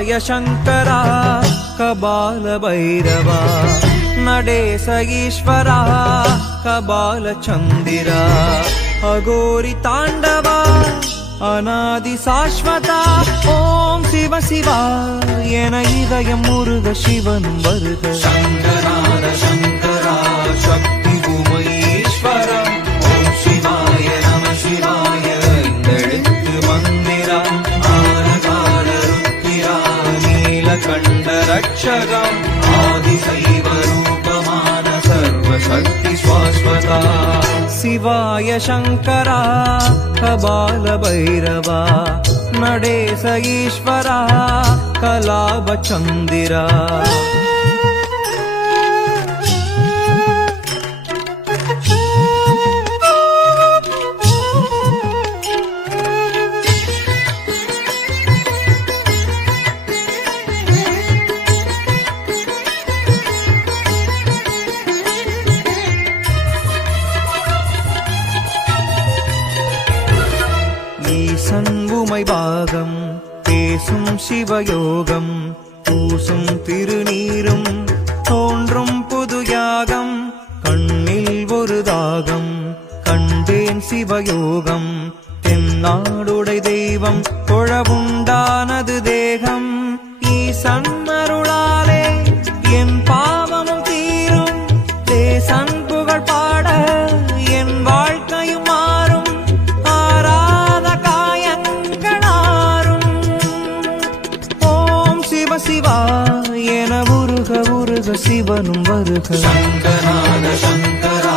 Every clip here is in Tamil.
शिवाय शङ्करा कबाल भैरवा नडेश ईश्वरा कबाल चन्दिरा अघोरि ताण्डवा अनादि शाश्वता ओम शिव शिवा एन इदयम मुरुग शिवनुम वरुग शंकरार शंकरा शक्ति भूमईश्वरा ओम शिवाय नमः शिवाय इंदெழுத்து मंदिरा आरगार रुद्रा नीलकंठ रक्षका आदिशैव रूपमान सर्वशक्ति शाश्वता शिवाय शंकरा कबाल भैरवा नडेश ईश्वरा कलाभ चंदिरा சண்புமை பாகம் பேசும் சிவயோகம் பூசும் திருநீரும் தோன்றும் புது யாகம் கண்ணில் ஒரு தாகம் கண்டேன் சிவயோகம் தென்னாடுடை தெய்வம் தொழவுண்டானது தேகம் ஈசன் அருளாலே என் பாவமும் தீரும் தேசன் புகழ் பாட என் வாழ்க்கையும் மாறும் शिवा एन उरुग उरुग शिवनुम वरुग शंकरार शंकरा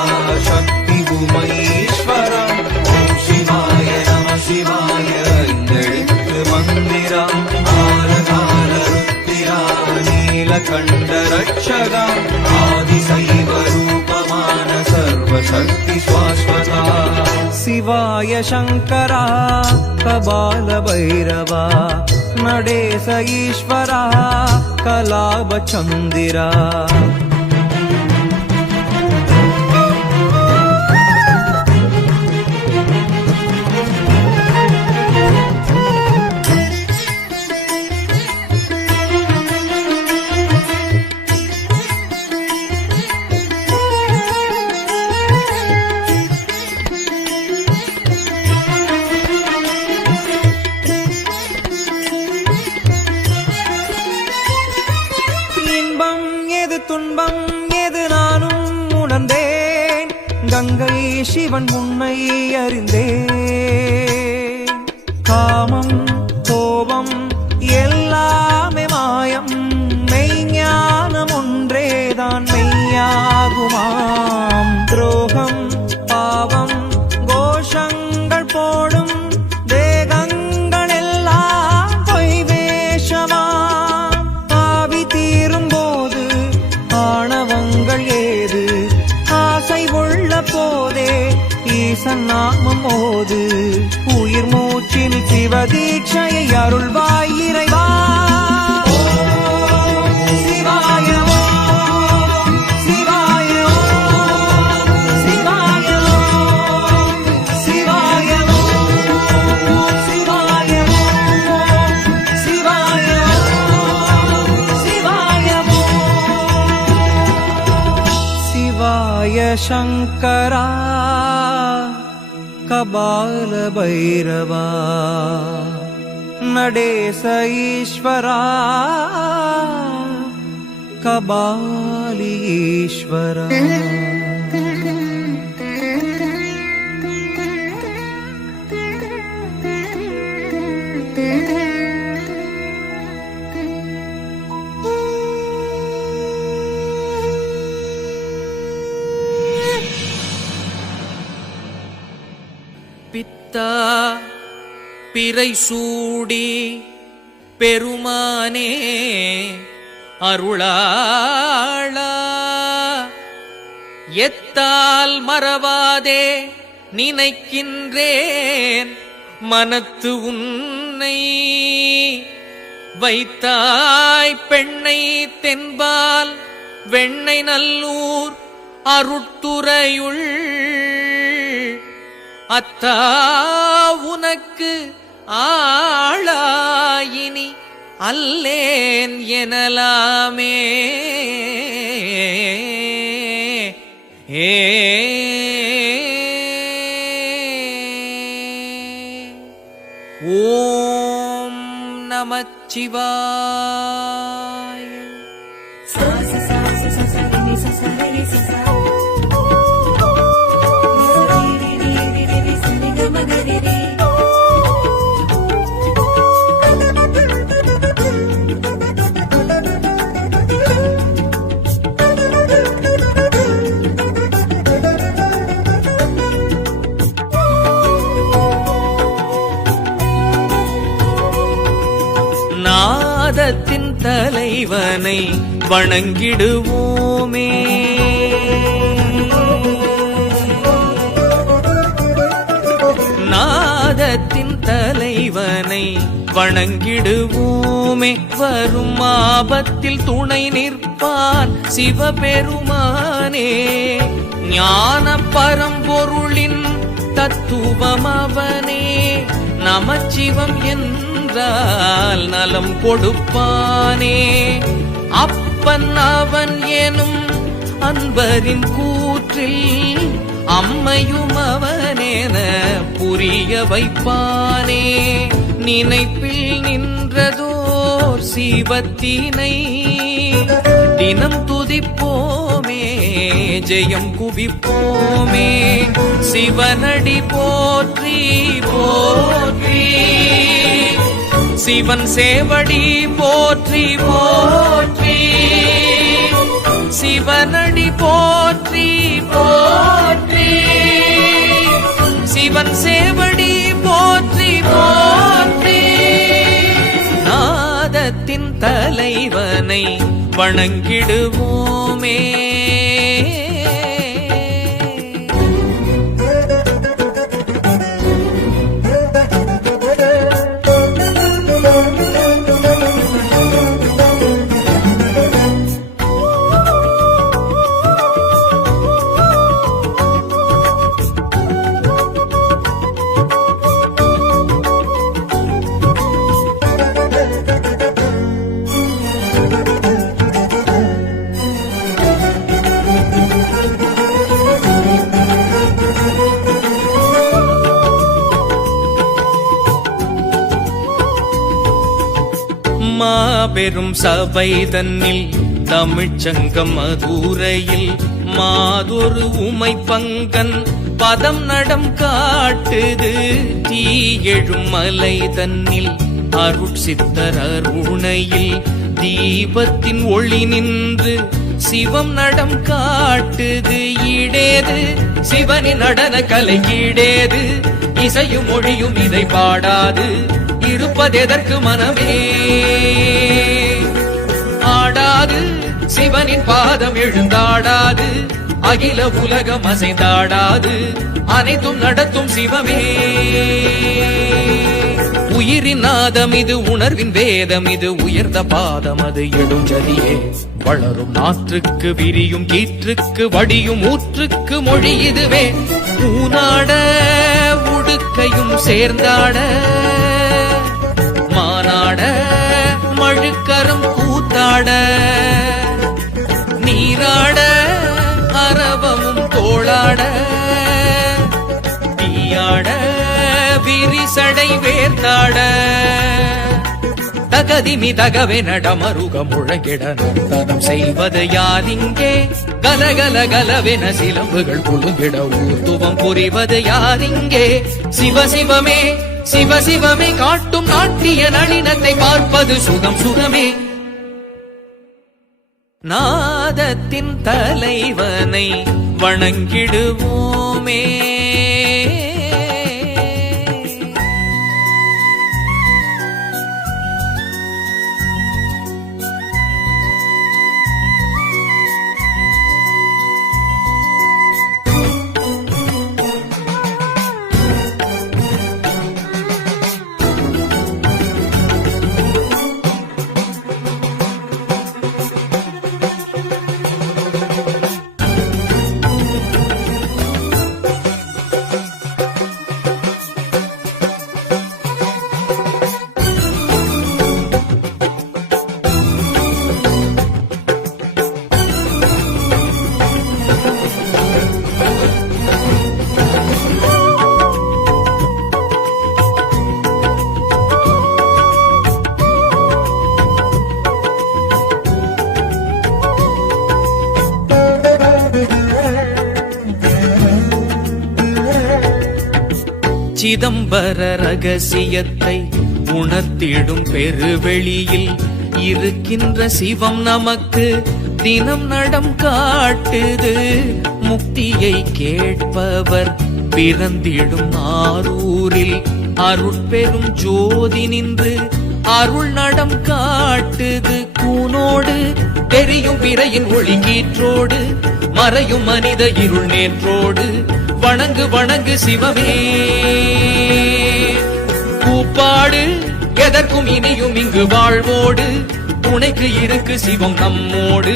शक्ति भूमईश्वरा ओम शिवाय नमः शिवाय इंदெழுத்து मंदिरा आरगार रुद्रा नीलकंठ रक्षका आदिशैव रूपमान सर्वशक्ति शाश्वता शिवाय शंकरा कबाल भैरवा नडेश ईश्वरा कलाभ चंदिरा துன்பம் எது நானும் உணர்ந்தேன் கங்கை சிவன் உன்னை அறிந்தேன் காமம் கோபம் எல்லாமே மாயம் மெய்ஞானம் ஒன்றேதான் மெய்யாகுமாம் துரோகம் பாவம் கோஷங்கள் போடும் தேகங்கள் எல்லாம் பொய் வேஷமாம் ஆவி தீரும் ஆணவங்கள் ஏது ஆசை உள்ள போதே ஈசன் நாமம் ஓது உயிர் மூச்சில் சிவதீட்சையை அருள்வாய் இறைவா சிவாய சிவாய சிவாய சிவாய சிவாய சிவாய शिवाय शंकरा कबाल भैरवा नडेश ईश्वरा कबालीश्वरा பித்தா பிறை சூடி பெருமானே அருளாளா எத்தால் மறவாதே நினைக்கின்றேன் மனத்து உன்னை வைத்தாய் பெண்ணை தென்பால் வெண்ணை நல்லூர் அருட்துறையுள் அத்தா உனக்கு ஆளாயினி அல்லேன் எனலாமே. ஓம் நமச்சிவாய. நாதத்தின் தலைவனை வணங்கிடுவோமே. நாதத்தின் தலைவனை வணங்கிடுவோமே. வரும் ஆபத்தில் துணை நிற்பான் சிவபெருமானே. ஞான பரம்பொருளின் தத்துவம் அவனே. நமச்சிவம் என்றால் நலம் கொடுப்பானே. அப்பன் அவன் எனும் அன்பரின் கூற்றில் அம்மையும் அவனேன புரிய வைப்பானே. நினைப்பில் நின்றதோர் சிவத்தினை தினம் துதிப்போமே. ஜெயம் குவிப்போமே. சிவனடி போற்றி போற்றி. சிவன் சேவடி போற்றி போற்றி. சிவனடி போற்றி போற்றி. சிவன் சேவடி போற்றி போற்றி. நாதத்தின் தலைவனை வணங்கிடுவோமே. மாபெரும் சபை தன்னில் தமிழ்ச்சங்கம் மதுரையில் மாதொரு உமை பங்கன் பதம் நடம் காட்டுது. தீயெழும் மலை தன்னில் அருட்சித்தர் அருணையில் தீபத்தின் ஒளி நின்று சிவம் நடம் காட்டுது. ஈடேது சிவனின் நடன கலை ஈடேது. இசையும் மொழியும் இதை பாடாது இருப்பதெதற்கு மனமே. ஆடாது சிவனின் பாதம் எழுந்தாடாது. அகில உலகம் அசைந்தாடாது. அனைத்தும் நடத்தும் சிவமே. உயிரின் நாதம் இது, உணர்வின் வேதம் இது, உயர்ந்த பாதம் அது எழுஞ்சதியே. வளரும் நாற்றுக்கு விரியும் கீற்றுக்கு வடியும் ஊற்றுக்கு மொழி இதுவே. ஊனாட உடுக்கையும் சேர்ந்தாட மானாட மழுக்கரம் கூத்தாட நீராட அரவமும் தோளாட தீயாட விரிசடை வேர்த்தாட தகதிமி தகவே நடமருக முழங்கிட நர்த்தனம் செய்வது யாரிங்கே. கலகல கலவென சிலம்புகள் குழுங்கிட ஊர்த்துவம் புரிவது யாரிங்கே. சிவசிவமே சிவசிவமே காட்டும் நாட்டிய நளினத்தை பார்ப்பது சுகம் சுகமே. நாதத்தின் தலைவனை வணங்கிடுவோமே. சிதம்பர ரகசியத்தை உணர்த்திடும் பெருவெளியில் இருக்கின்ற சிவம் நமக்கு தினம் நடம் காட்டுது. முக்தியை கேட்பவர் பிறந்திடும் ஆரூரில் அருட்பெரும் ஜோதி நின்று அருள் நடம் காட்டுது. கூனோடு தெரியும் பிறையின் ஒளி கீற்றோடு மறையும் மனித இருள் நேற்றோடு வணங்கு வணங்கு சிவமே. கூப்பாடு எதற்கும் இனியும் இங்கு வாழ்வோடு துணைக்கு இருக்கு சிவம் நம்மோடு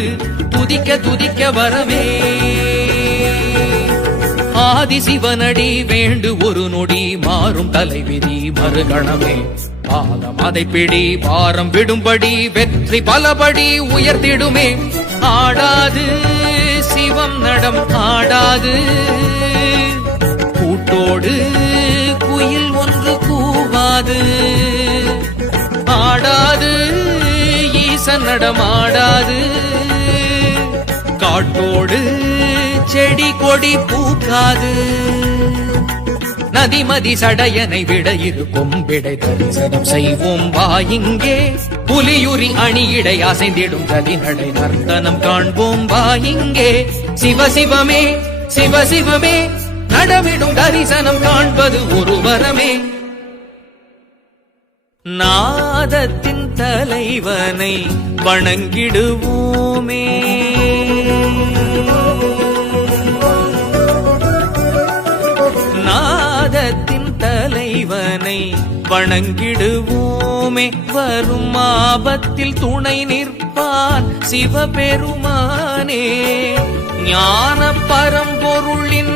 துதிக்க துதிக்க வரவே. ஆதி சிவனடி வேண்டு ஒரு நொடி மாறும் தலைவிதி மறுகணமே. பாதம் அதை பிடி பாரம் விடும்படி வெற்றி பலபடி உயர்த்திடுமே. ஆடாது சிவம் நடம் ஆடாது கூட்டோடு குயில் ஒன்று கூவாது. ஆடாது ஈசன் நடமாடாது காட்டோடு செடி கொடி பூக்காது. நதிமதி சடையனை விட இருக்கும் விடை தரிசனம் செய்வோம் வா இங்கே. புலியுரி அணியிடை அசைந்திடும் கதிநடை நர்த்தனம் காண்போம் வா இங்கே. சிவசிவமே சிவசிவமே நடமிடும் தரிசனம் காண்பது ஒரு வரமே. நாதத்தின் தலைவனை வணங்கிடுவோமே. நாதத்தின் தலைவனை வணங்கிடுவோமே. வரும் ஆபத்தில் துணை நிற்பான் சிவபெருமானே. ஞான பரம்பொருளின்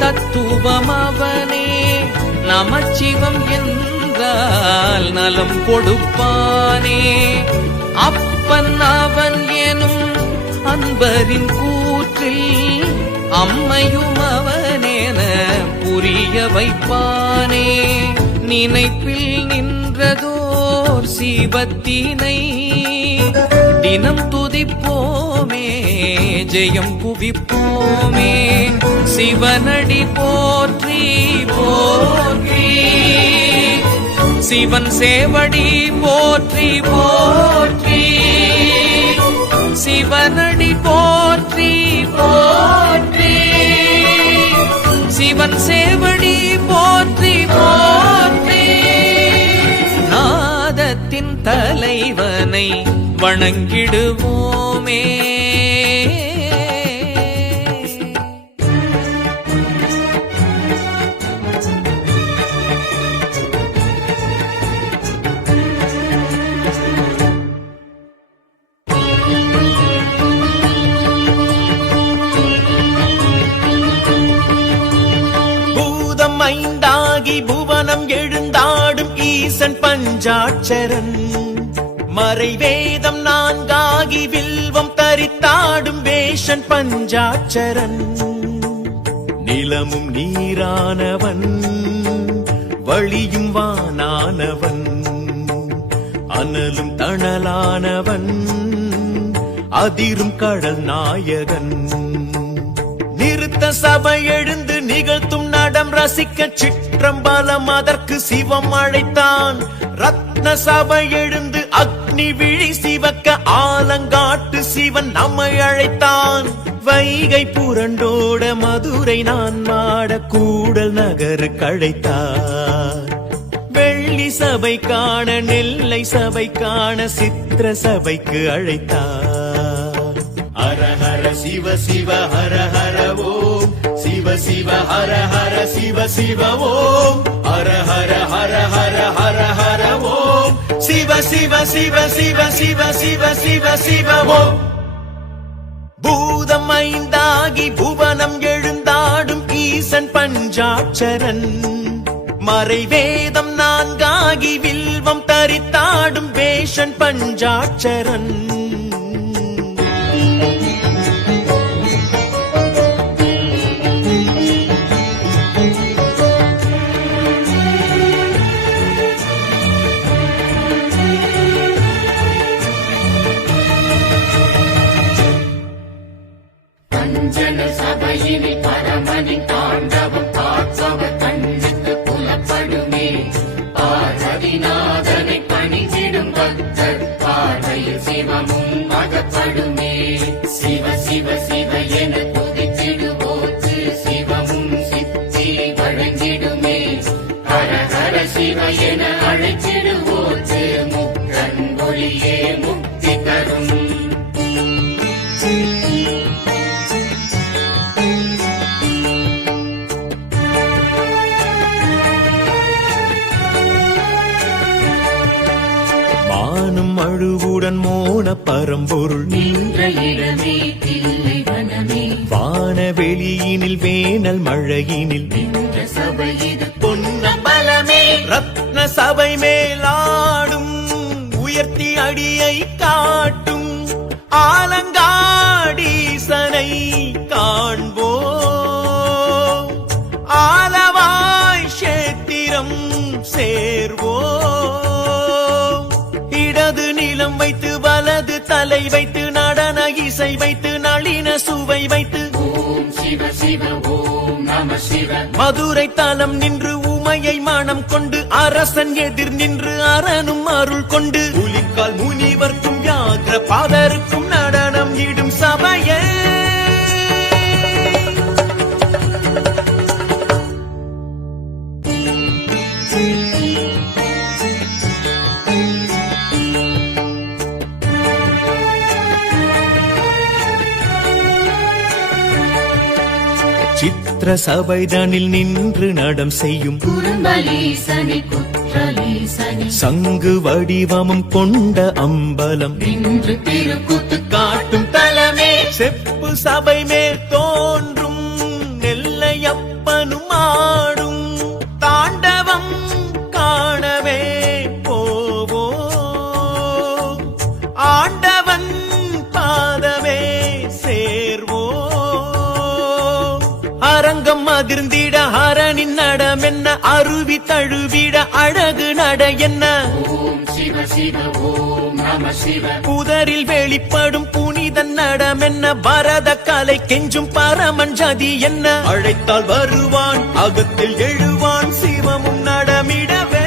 தத்துவம் அவனே. நமச்சிவம் என்றால் நலம் கொடுப்பானே. அப்பன் அவன் எனும் அன்பரின் கூற்றில் அம்மையும் அவனேன புரிய வைப்பானே. நினைப்பில் நின்றதோர் சிவத்தினை தினம் துதிப்போமே ஜெயம் குவிப்போமே. சிவனடி போற்றி போற்றி சிவன் சேவடி போற்றி போற்றி. சிவனடி போற்றி போற்றி சிவன் சேவடி போற்றி போற்றி. நாதத்தின் தலைவனை வணங்கிடுவோமே. புவனம் எழுந்தாடும் ஈசன் பஞ்சாட்சரன். மறைவேதம் நான்காகி வில்வம் தரித்தாடும் வேஷன் பஞ்சாட்சரன். நிலமும் நீரானவன் வழியும் வானானவன். அனலும் தணலானவன் அதிரும் கடல் நாயகன். நிறுத்த சபை எழுந்து நிகழ்த்தும் நடம் ரசிக்க சிற்றம்பலம் அதற்கு சிவம் அழைத்தான். ரத்ன சபை எழுந்து அக்னி விழி சிவக்க ஆலங்காட்டு சிவன் நம்மை அழைத்தான். வைகை புரண்டோட மதுரை நான் மாட கூடல் நகரு கழைத்தார். வெள்ளி சபை காண நெல்லை சபை காண சித்திர சபைக்கு அழைத்தார். ஹர ஹர சிவ சிவ ஹர ஹர ஓம். சிவ சிவ ஹர ஹர சிவ சிவ ஓம். ஹர ஹர ஹர ஹர ஹர ஹர ஓம். சிவ சிவ சிவ சிவ சிவ சிவ சிவ சிவ ஓம். பூதம் ஐந்தாகி புவனம் எழுந்தாடும் ஈசன் பஞ்சாட்சரன். மறைவேதம் நான்காகி வில்வம் தரித்தாடும் வேஷன் பஞ்சாட்சரன். சபையினில் பரமனின் தாண்டவம் காட்சவ கண்ணித்து புலப்ப சிவமும் அகப்படுமே. சிவ சிவ சிவ என துதித்திடுவோர்க்கு சிவமும் சித்தி வழங்கிடுமே. ஹர ஹர சிவ என அழைத்திடுவோர்க்கு முக்கண் ஒளியே முக்தி தரும். மானும் அழுவுடன் மோன பரம்பொருள் நின்ற இடமே தில்லை வனமே. வானவெளியினில் வேனல் மழையினில் நின்ற சபை இது பொன்னம்பலமே. ரத்ன சபை மேலாடும் உயர்த்தி அடியை காட்டும் ஆலங்காடீசனை காண்போம். ஆலவாய் சேத்திரம் சேர்வோம். இடது நிலம் வைத்து வலது தலை வைத்து நடன இசை வைத்து நளின சுவை வைத்து ஓம் சிவ சிவ ஓம் நம சிவ. மதுரை தலம் நின்று உமையை மனம் கொண்டு அரசன் எதிர் நின்று அரணும் அருள் கொண்டு புலிக்கால் முனிவர்க்கும் வியாக்ர பாதருக்கும் நடனம் இடும் சபையே. சித்திர சபைதனில் நின்று நடம் செய்யும் குறும்பலீசனை குற்றலீசனை சங்கு வடிவமும் கொண்ட அம்பலம் நின்று திருக்கூத்து காட்டும் தலமே. செப்பு சபை மேல் தோன்றும் நெல்லையப்பனும் ஆடும் தாண்டவம் காணவே போவோம். ஆண்டவன் பாதமே சேர்வோம். அரங்கம் அதிர்ந்திட ஹரனின் நடம் என்ன அருவி தழுவிட அழகு நட என்ன. ஓம் சிவ சிவ ஓம் நம சிவ. புதரில் வெளிப்படும் புனித நடம் என்ன பரத கலை கெஞ்சும் பரமன் ஜதி என்ன. அழைத்தால் வருவான் அகத்தில் எழுவான் சிவமும் நடமிடவே.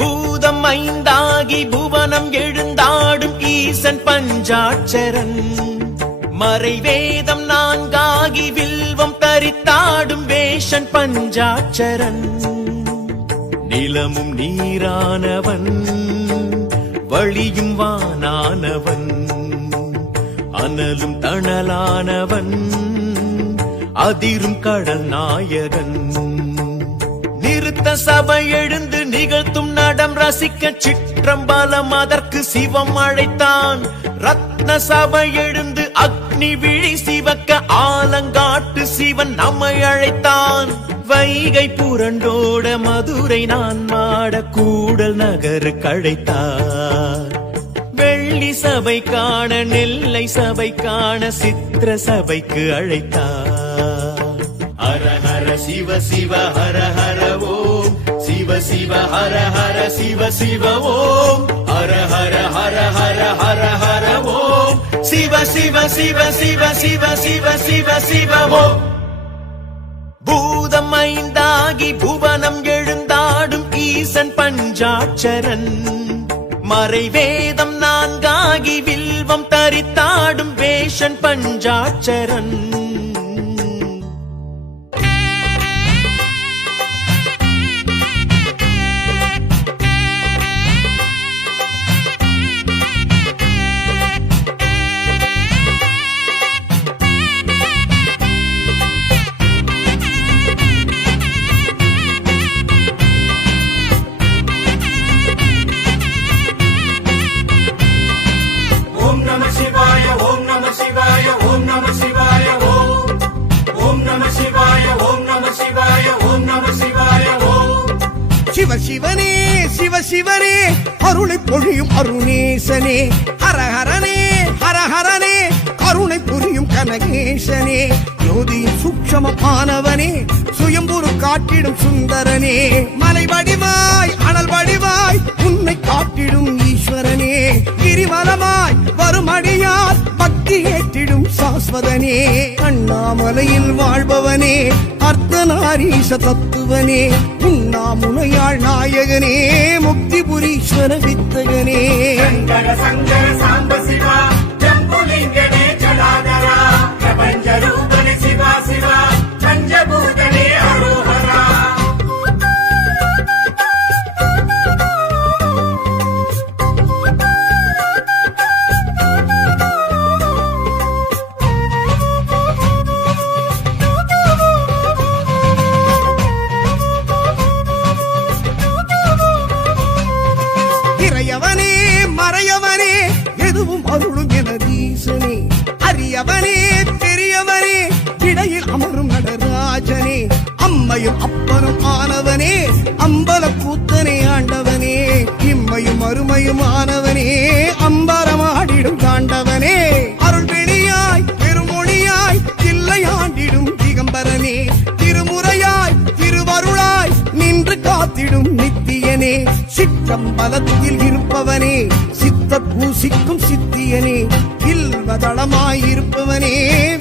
பூதம் ஐந்தாகி புவனம் எழுந்தாடும் ஈசன் பஞ்சாட்சரன். மறைவேதம் நான்காகி வில்வம் தரித்தாடும் வேஷன் பஞ்சாட்சரன். நிலமும் நீரானவன் வழியும் வானானவன் அனலும் தணலானவன் அதிரும் கடல் நாயகன். நிறுத்த சபை எழுந்து நிகழ்த்தும் நடம் ரசிக்க சிற்றம்பலம் அதற்கு சிவம் அழைத்தான். ரத்ன சபை எழுந்து அக்னி விழி சிவக்க ஆலங்காட்டு சிவன் நம்மை அழைத்தான். வைகை புரண்டோட மதுரை நான் மாட கூடல் நகரு கழைத்தார். வெள்ளி சபை காண நெல்லை சபை காண சித்திர சபைக்கு அழைத்தார். ஹர ஹர சிவ சிவ ஹர ஹர ஓம் சிவ சிவ ஹர ஹர சிவ சிவ ஓம் ஹர ஹர ஹர ஹர ஹர ஹர ஓம் சிவ சிவ சிவ சிவ சிவ சிவ சிவ சிவ ஓம். பூதம் ஐந்தாகி புவனம் எழுந்தாடும் ஈசன் பஞ்சாட்சரன். மறைவேதம் நான்காகி வில்வம் தரித்தாடும் வேஷன் பஞ்சாட்சரன். சிவ சிவனே சிவ சிவனே அருளை பொழியும் அருணேசனே. ஹரஹரனே ஹரஹரனே கருணை புரியும் கனகேசனே. யோதியின் சூக்ஷமமானவனே சுயம்புரு காட்டிடும் சுந்தரனே. மலை வடிவாய் அனல் வடிவாய் உன்னை காட்டிடும் ஈஸ்வரனே. கிரிவலமாய் வரும் அடியார் பக்தி ஏற்றிடும் சாஸ்திர சாஸ்வதனே அண்ணாமலையில் வாழ்பவனே அர்த்தநாரீச தத்துவனே உண்ணாமுனையாள் நாயகனே முக்திபுரீஸ்வர வித்தகனே சங்கர சங்கர சாம்ப சிவா ஜம்புலிங்கனே ஜடாதரா பிரபஞ்ச ரூபனே சிவா சிவா பஞ்சபூதனே அரோஹரா இறையவனே மறையவனே எதுவும் அருளும் எனதீசனே அரியவனே பெரியவனே இடையில் அமரும் நடராஜனே அம்மையும் அப்பனும் ஆனவனே அம்பல கூத்தனே ஆண்டவனே இம்மையும் அருமையும் ஆனவனே அம்பரமாடிடும் தாண்டவனே அருள் வெளியாய் பெருமொழியாய் தில்லையாண்டிடும் திகம்பரனே திருமுறையாய் திருவருளாய் நின்று காத்திடும் நித்தியனே சிற்றம்பலத்தில் இருப்பவனே சித்த பூசிக்கும் சித்தியனே இல்வதளமாயிருப்பவனே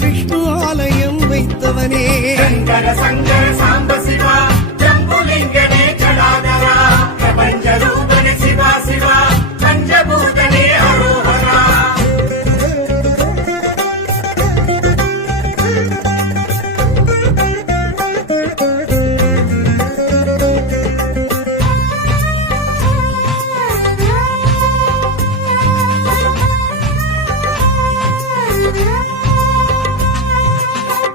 விஷ்ணு ஆலயம் வைத்தவனே சங்கர சங்கர சாம்ப சிவா ஜம்புலிங்கனே ஜடாதரா பிரபஞ்ச ரூபனே சிவா சிவா பஞ்சபூதனே அரோஹரா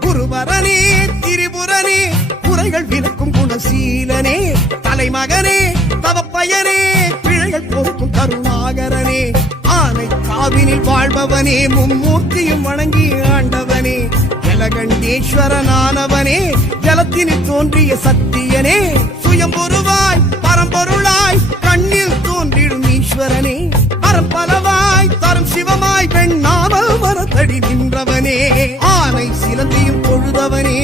குருவரனே திரிபுரனே குறைகள் விலக்கும் குணசீலனே தலைமகனே தவப்பயனே பிழைகள் பொறுக்கும் கருணாகரனே ஆனை காவினில் வாழ்பவனே மும்மூர்த்தியும் வணங்கி ஆண்டவனே ஜலகண்டேஸ்வரனானவனே ஜலத்தினில் தோன்றிய சத்தியனே சுயம்பொருவாய் பரம்பொருளாய் கண்ணில் தோன்றிடும் ஈஸ்வரனே பரம்பலவாய் தரும் சிவமாய் பெண்ணாமல் மரத்தடி நின்றவனே ஆனை சிலந்தியும் பொழுதவனே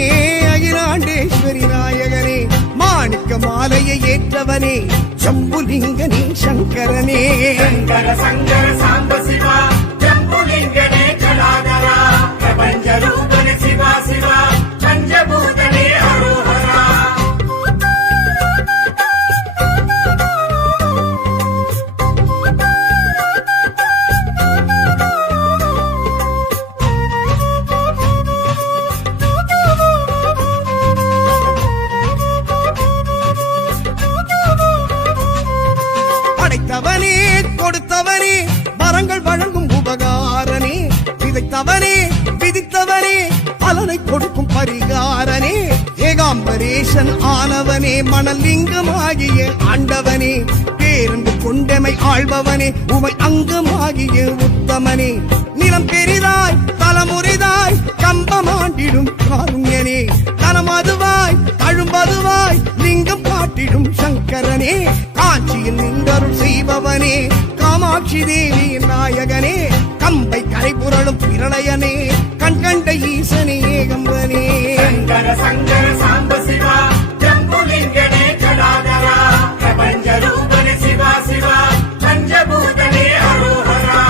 அகிலாண்டேஸ்வரி நாயகனே மாணிக்க மாலையை ஏற்றவனே ஜம்புலிங்கனே சங்கரனே சங்கர சங்கர சாம்ப சிவா ஜம்புலிங்கனே ஜடாதரா பிரபஞ்ச ரூபனே சிவா சிவா பஞ்சபூதனே அரோஹரா படைத்தவனே கொடுத்தவனே வரங்கள் வழங்கும் உபகாரனே விதைத்தவனே விதித்தவனே பலனை கொடுக்கும் பரிகாரனே ஏகாம்பரேசன் ஆனவனே மணலிங்கமாகிய ஆண்டவனே பேரன்பு கொண்டமை ஆள்பவனே உமை அங்கமாகிய உத்தமனே நிலம் பெரிதாய் தலைமுறைதாய் கம்பமாண்டிடும் காருண்யனே தனமதுவாய் அழும்பதுவாய் லிங்கம் காட்டிடும் சங்கரனே காஞ்சியில் நின்றருள் செய்பவனே காமாட்சி தேவி நாயகனே கம்பை கரைபுரளும் பிரளயனே கண்கண்ட ஈசனே ஏகம்பனே சங்கர சங்கர சாம்ப சிவா ஜம்புலிங்கனே ஜடாதரா பிரபஞ்ச ரூபனே சிவா சிவா பஞ்சபூதனே அரோஹரா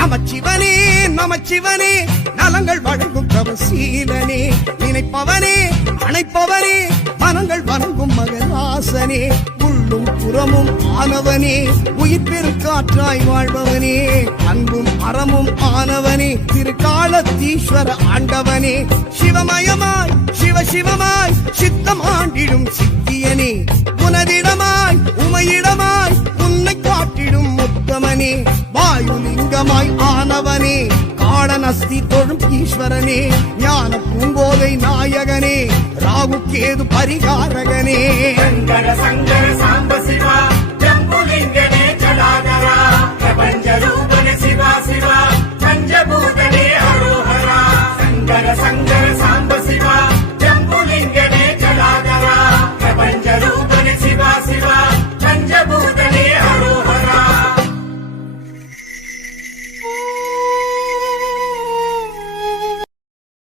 நமச்சிவனே நமச்சிவனே நலங்கள் வழங்கும் தவசீலனே நினைப்பவனே அணைப்பவனே மனங்கள் வணங்கும் மகராசனே உள்ளும் புறமும் ஆனவனே உயிர் பெருக்காற்றாய் வாழ்பவனே அன்பும் அறமும் ஆனவனே திருக்காலத்தீஸ்வர ஆண்டவனே சிவமயமாய் சிவசிவமாய் சித்தம் ஆண்டிடும் சித்தியனே உனதிடமாய் உமையிடமாய் உன்னை காட்டிடும் முத்தமனே வாயுலிங்கமாய் ஆனவனே காடனஸ்தி தொழும் ஈஸ்வரனே ஞான பூங்கோதை நாயகனே ராகு கேது பரிகாரகனே சங்கர சங்கர சாம்ப சிவா